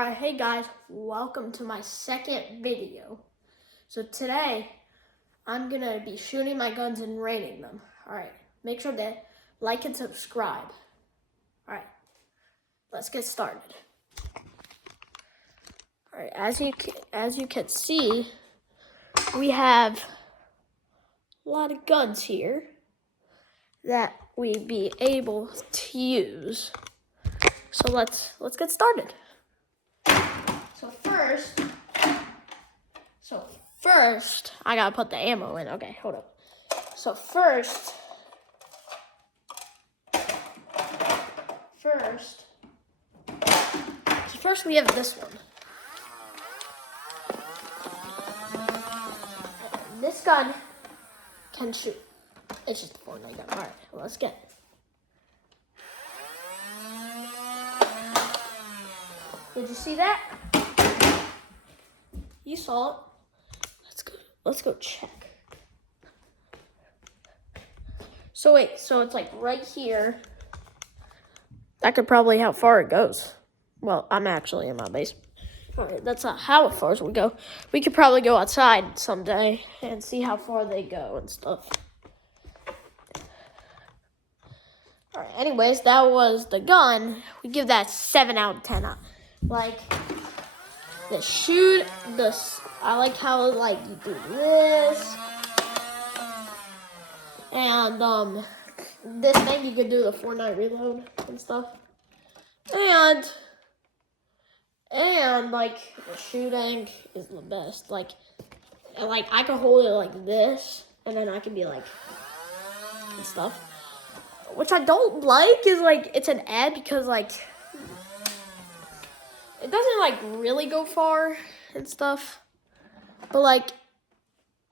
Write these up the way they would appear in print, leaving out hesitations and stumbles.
Alright, hey guys, welcome to my second video. So today, I'm gonna be shooting my guns and rating them. Alright, make sure to like and subscribe. Alright, let's get started. Alright, as you can see, we have a lot of guns here that we be able to use. So let's get started. So first, I gotta put the ammo in. Okay, hold up. So first we have this one. And this gun can shoot. It's just a Fortnite gun. All right, well, let's get it. Did you see that? You saw it. Let's go check. So wait, so it's like right here. That could probably how far it goes. Well, I'm actually in my basement. All right, that's not how far we go. We could probably go outside someday and see how far they go and stuff. All right, anyways, that was the gun. We give that 7 out of 10. Like, I like how, like, you do this. And, this thing, you could do the Fortnite reload and stuff. And, like, the shooting is the best. Like, I could hold it like this, and then I can be like, and stuff. Which I don't like is, like, it's an ad because, like, it doesn't, like, really go far and stuff. But, like,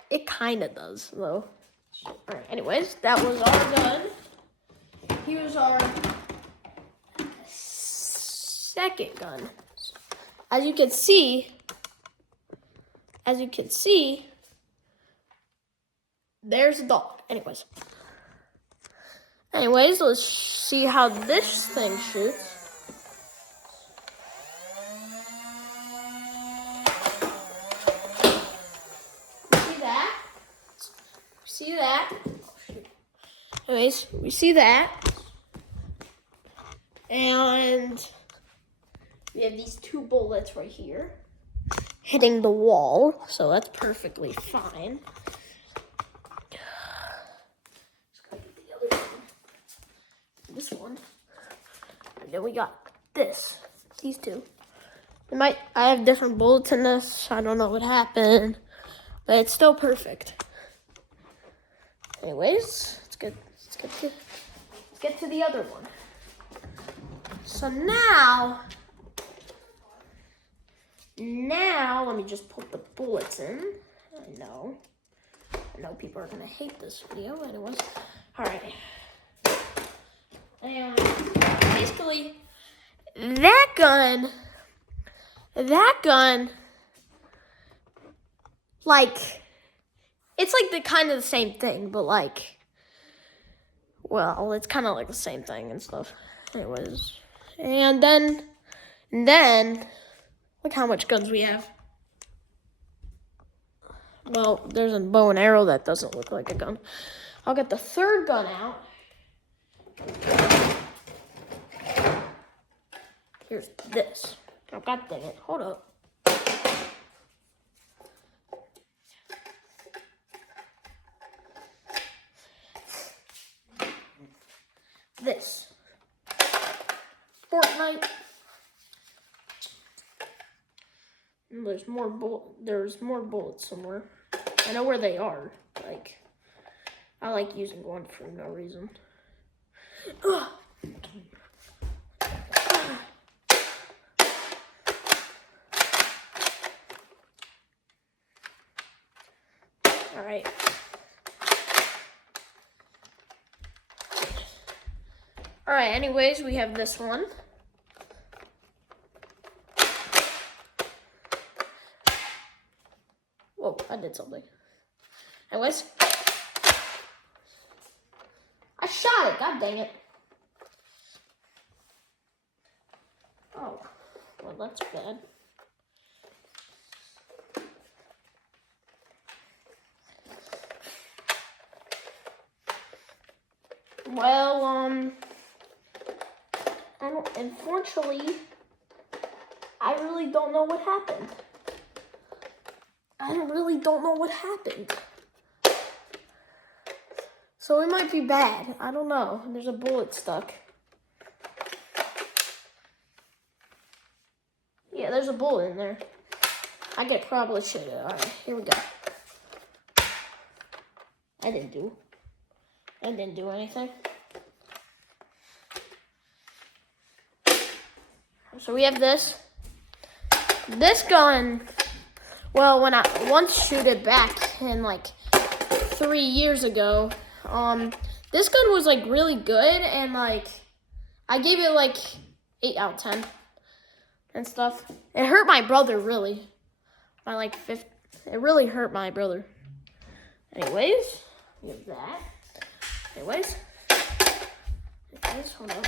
it kind of does, though. All right, anyways, that was our gun. Here's our second gun. As you can see, there's a dog. Anyways, let's see how this thing shoots. See that? Anyways, we see that. And we have these 2 bullets right here hitting the wall, so that's perfectly fine. Let's go get the other one. This one. And then we got these 2. I have different bullets in this. I don't know what happened, but it's still perfect. Anyways, let's get to the other one. So now let me just put the bullets in. I know people are gonna hate this video. Anyways, all right. And basically, that gun, like. It's like the kind of the same thing, but like, well, it's kind of like the same thing and stuff. Anyways, and then, look how much guns we have. Well, there's a bow and arrow that doesn't look like a gun. I'll get the third gun out. Here's this. Oh, God dang it. Hold up. This Fortnite. And there's more bullets somewhere. I know where they are. Like, I like using one for no reason. Ugh. All right. All right, anyways, we have this one. Whoa, I did something. Anyways, I shot it, god dang it. Oh, well, that's bad. Well, unfortunately, I really don't know what happened. I really don't know what happened. So it might be bad. I don't know. There's a bullet stuck. Yeah, there's a bullet in there. I probably should have. All right, here we go. I didn't do anything. So we have this. This gun, well, when I once shoot it back in like 3 years ago, this gun was like really good, and like I gave it like 8 out of 10 and stuff. It hurt my brother really. It really hurt my brother. Anyways, we have that. Anyways, hold on.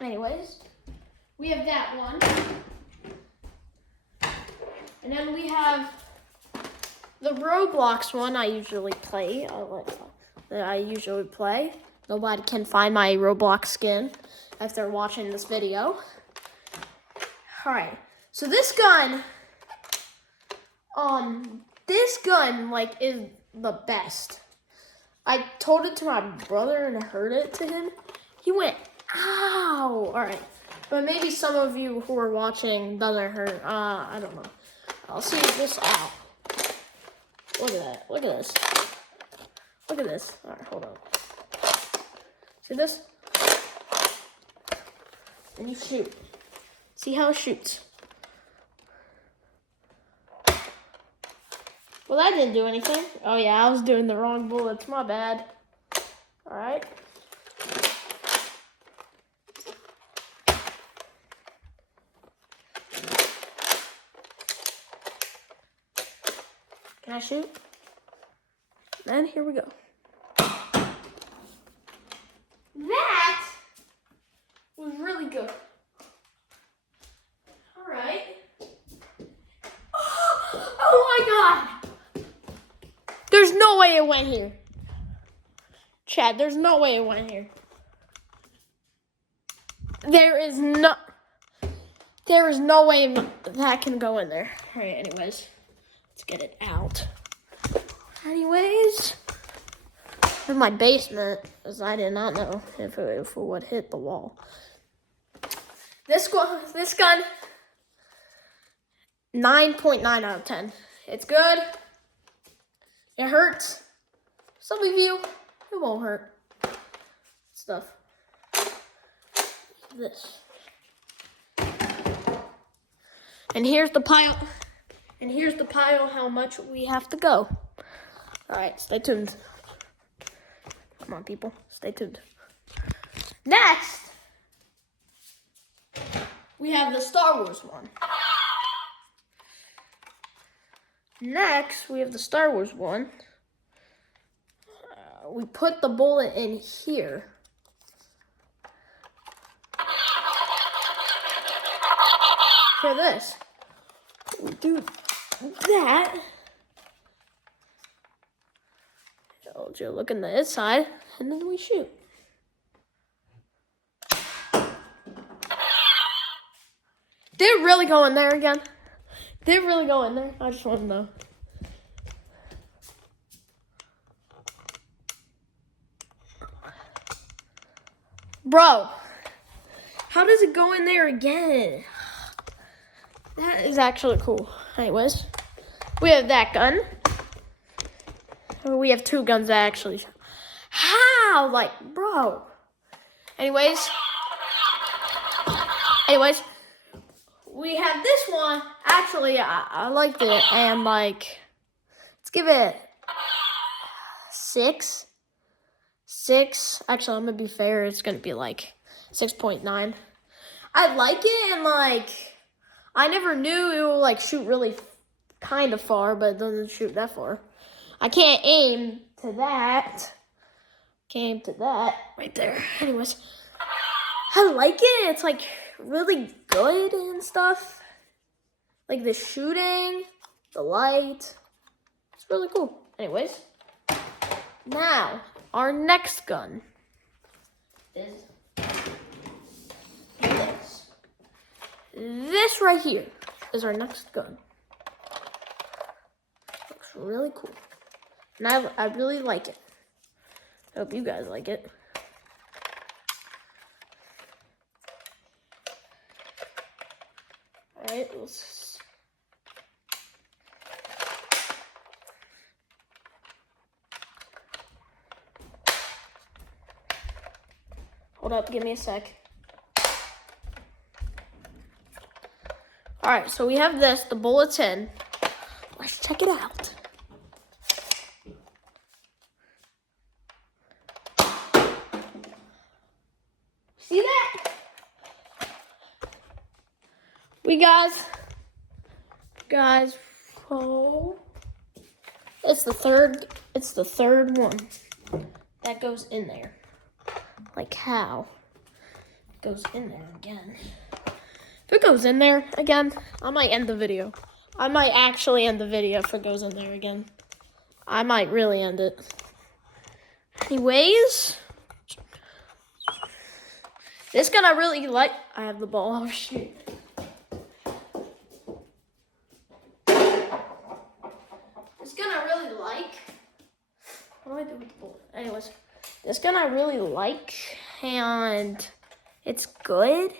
Anyways, we have that one. And then we have the Roblox one I usually play. Nobody can find my Roblox skin if they're watching this video. Alright, so this gun, like, is the best. I told it to my brother and I heard it to him. He went, ow! Alright, but maybe some of you who are watching doesn't hurt. I don't know. I'll see this out. Look at that. Look at this. Look at this. Alright, hold on. See this? And you shoot. See how it shoots. Well, that didn't do anything. Oh yeah, I was doing the wrong bullets. My bad. Alright. Can I shoot? And here we go. That was really good. All right. Oh my God. There's no way it went here. Chad, there's no way it went here. There is no way that can go in there. All right, anyways. Let's get it out. Anyways, in my basement, because I did not know if it would hit the wall. This gun, 9.9 out of 10. It's good. It hurts. Some of you, it won't hurt. Stuff. This. And here's the pile. And here's the pile how much we have to go. All right, stay tuned. Come on, people, stay tuned. Next, we have the Star Wars one. We put the bullet in here. For this, we do that. So you look in the inside, and then we shoot. Did it really go in there again? Did it really go in there? I just want to know. Bro, how does it go in there again? That is actually cool. Anyways, we have that gun. We have 2 guns actually. How? Like, bro. Anyways, we have this one. Actually, I liked it, and like, let's give it 6. 6. Actually, I'm gonna be fair. It's gonna be like 6.9. I like it, and like, I never knew it would like shoot really kind of far, but it doesn't shoot that far. I can't aim to that, came to that right there. Anyways, I like it. It's like really good and stuff. Like the shooting, the light. It's really cool. Anyways, now our next gun is this. This right here is our next gun. Looks really cool. And I really like it. I hope you guys like it. All right, let's... Hold up, give me a sec. All right, so we have this, the bullets in. Let's check it out. See that? Guys, oh, it's the third one that goes in there. Like how it goes in there again. If it goes in there again, I might end the video. I might actually end the video if it goes in there again. I might really end it. Anyways, this gun I really like. I have the ball. Oh, shoot. This gun I really like. What do I do with the bullet? Anyways, this gun I really like, and it's good.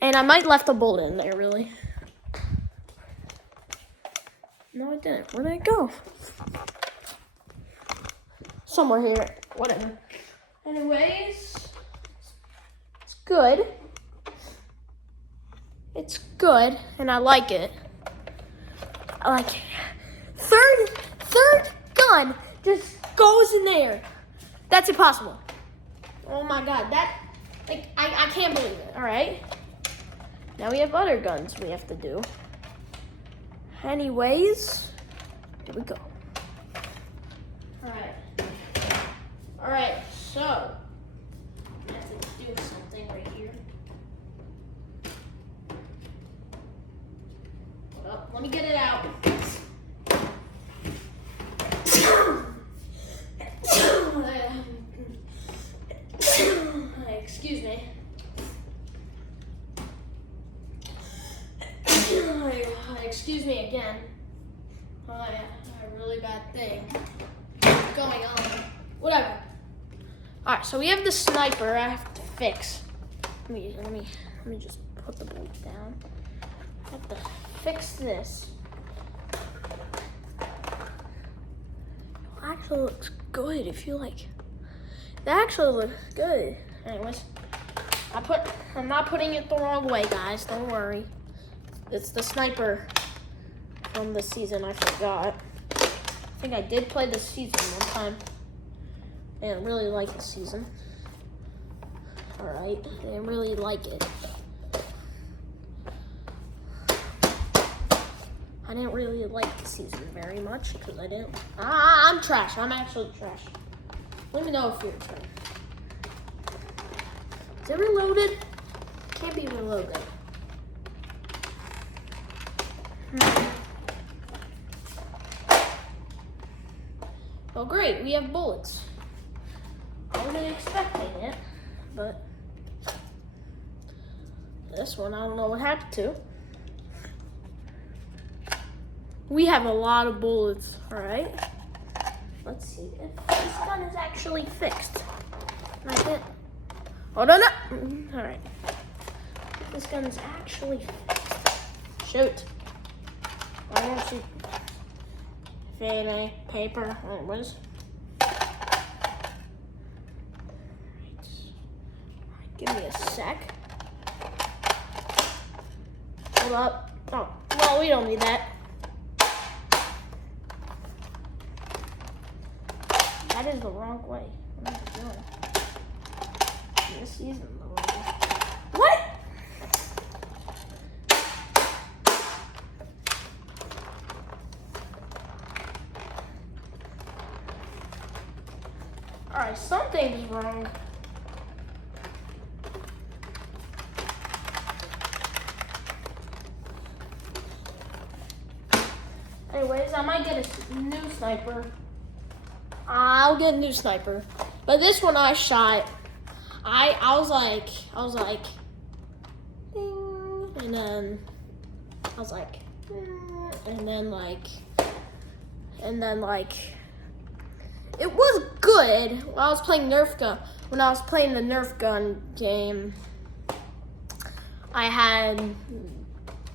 And I might left a bullet in there, really. No, I didn't. Where did it go? Somewhere here. Whatever. Anyways, it's good. It's good, and I like it. I like it. Third gun just goes in there. That's impossible. Oh my God, I can't believe it. All right. Now we have other guns we have to do. Anyways, here we go. All right, so I have to do something right here. Hold up, let me get it out. Excuse me. Excuse me again. I have a really bad thing going on. Whatever. All right, so we have the sniper I have to fix. Let me just put the bolt down. I have to fix this. It actually looks good. If you like, that actually looks good. Anyways, I'm not putting it the wrong way, guys. Don't worry. It's the sniper from the season. I forgot. I think I did play this season one time. And I really like the season. Alright, I didn't really like it. I didn't really like the season very much because I didn't. I'm trash. I'm actually trash. Let me know if you're trash. Is it reloaded? Can't be reloaded. Well, great, we have bullets. I wasn't expecting it, but this one, I don't know what happened to. We have a lot of bullets, all right? Let's see if this gun is actually fixed. Like it. Oh, no. All right. This gun is actually fixed. Shoot. I want to shoot. Any paper. Oh, what is? Give me a sec. Hold up. Oh, well, we don't need that. That is the wrong way. What am I doing? This isn't the wrong way. What? All Alright, something's wrong. Anyways, I might get a new sniper. I'll get a new sniper. But this one I shot. I was like, ding, and then I was like, and then it was good. When I was playing Nerf gun, when I was playing the Nerf gun game, I had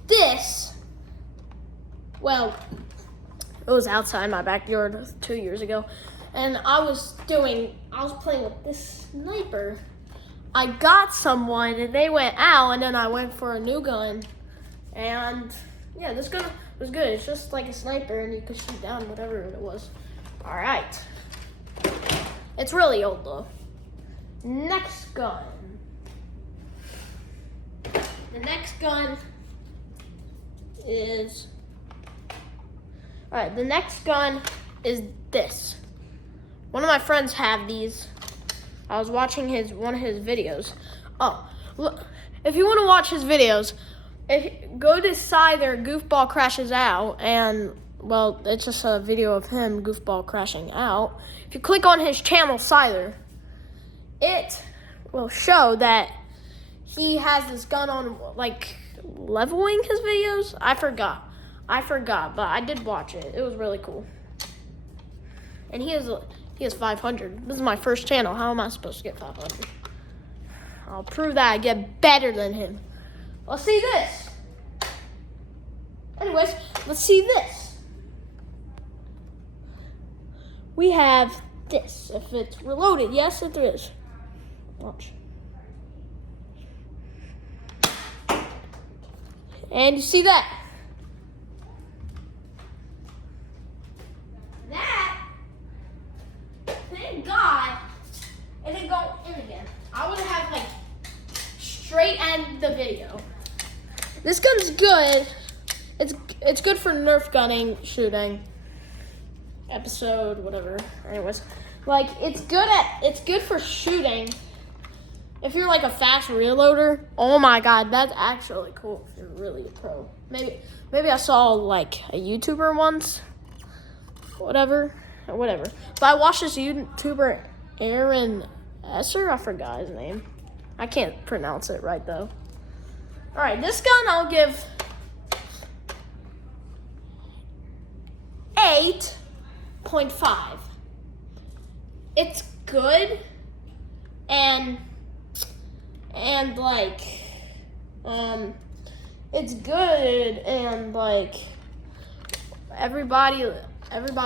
this. Well, it was outside my backyard 2 years ago, and I was playing with this sniper. I got someone, and they went out, and then I went for a new gun, and yeah, this gun was good. It's just like a sniper, and you could shoot down whatever it was. All right. It's really old, though. Next gun. The next gun is... Alright, the next gun is this. One of my friends have these. I was watching one of his videos. Oh, look, if you want to watch his videos, go to Scyther, Goofball Crashes Out, and, well, it's just a video of him, Goofball crashing out. If you click on his channel, Scyther, it will show that he has this gun on, like, leveling his videos. I forgot, but I did watch it. It was really cool. And he has 500. This is my first channel. How am I supposed to get 500? I'll prove that I get better than him. Let's see this. Anyways, let's see this. We have this. If it's reloaded, yes, it is. Watch. And you see that? That, thank God, it didn't go in again. I would have like straight end the video. This gun's good. It's good for Nerf gunning, shooting, episode, whatever. Anyways, like it's good for shooting. If you're like a fast reloader, oh my God, that's actually cool if you're really a pro. Maybe I saw like a YouTuber once, whatever. But I watched this YouTuber, Aaron Esser, I forgot his name. I can't pronounce it right though. All right, this gun I'll give 8.5. It's good and like it's good and like everybody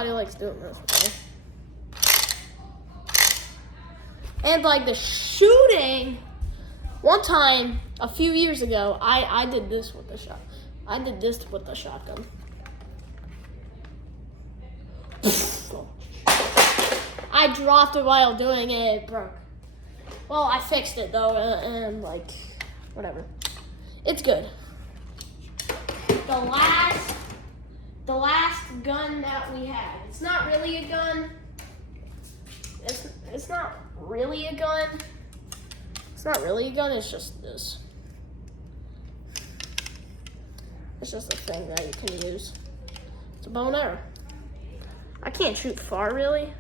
likes doing this, right? And like the shooting, one time a few years ago, I did this with the shotgun. I dropped it while doing it. It broke. Well, I fixed it though, and like, whatever. It's good. The last gun that we have. It's not really a gun. It's not really a gun. It's not really a gun. It's just this. It's just a thing that you can use. It's a bow and arrow. I can't shoot far really.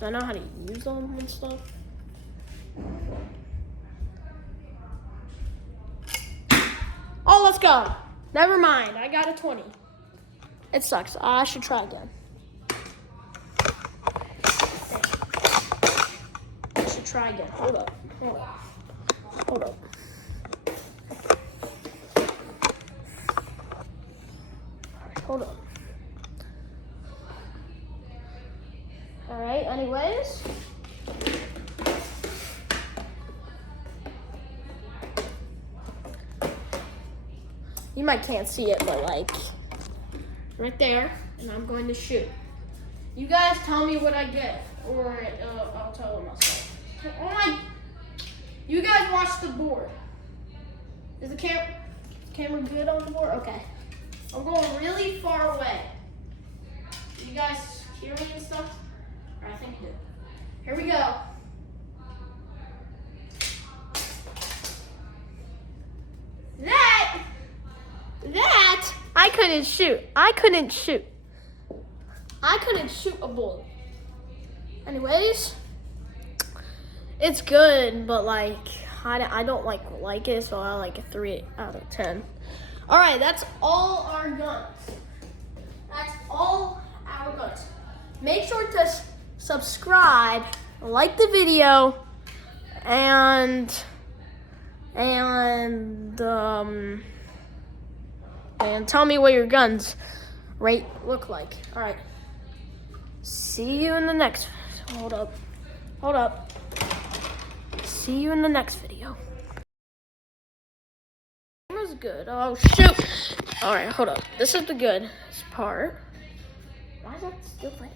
I know how to use them and stuff. Oh, let's go. Never mind. I got a 20. It sucks. I should try again. I should try again. Hold up. Hold up. All right, anyways. You might can't see it, but like right there, and I'm going to shoot. You guys tell me what I get, or I'll tell them myself. Oh my! You guys watch the board. Is the camera good on the board? Okay. I'm going really far away. You guys hear me and stuff? Or I think you do. Here we go. That I couldn't shoot. I couldn't shoot a bullet. Anyways, it's good, but like I don't like it, so I like a 3 out of 10. All right, that's all our guns. That's all our guns. Make sure to subscribe, like the video, and tell me what your guns look like. All right. See you in the next. Hold up. See you in the next video. Camera's good. Oh shoot! All right, hold up. This is the good part. Why is that still playing?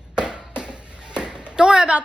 Don't worry about that.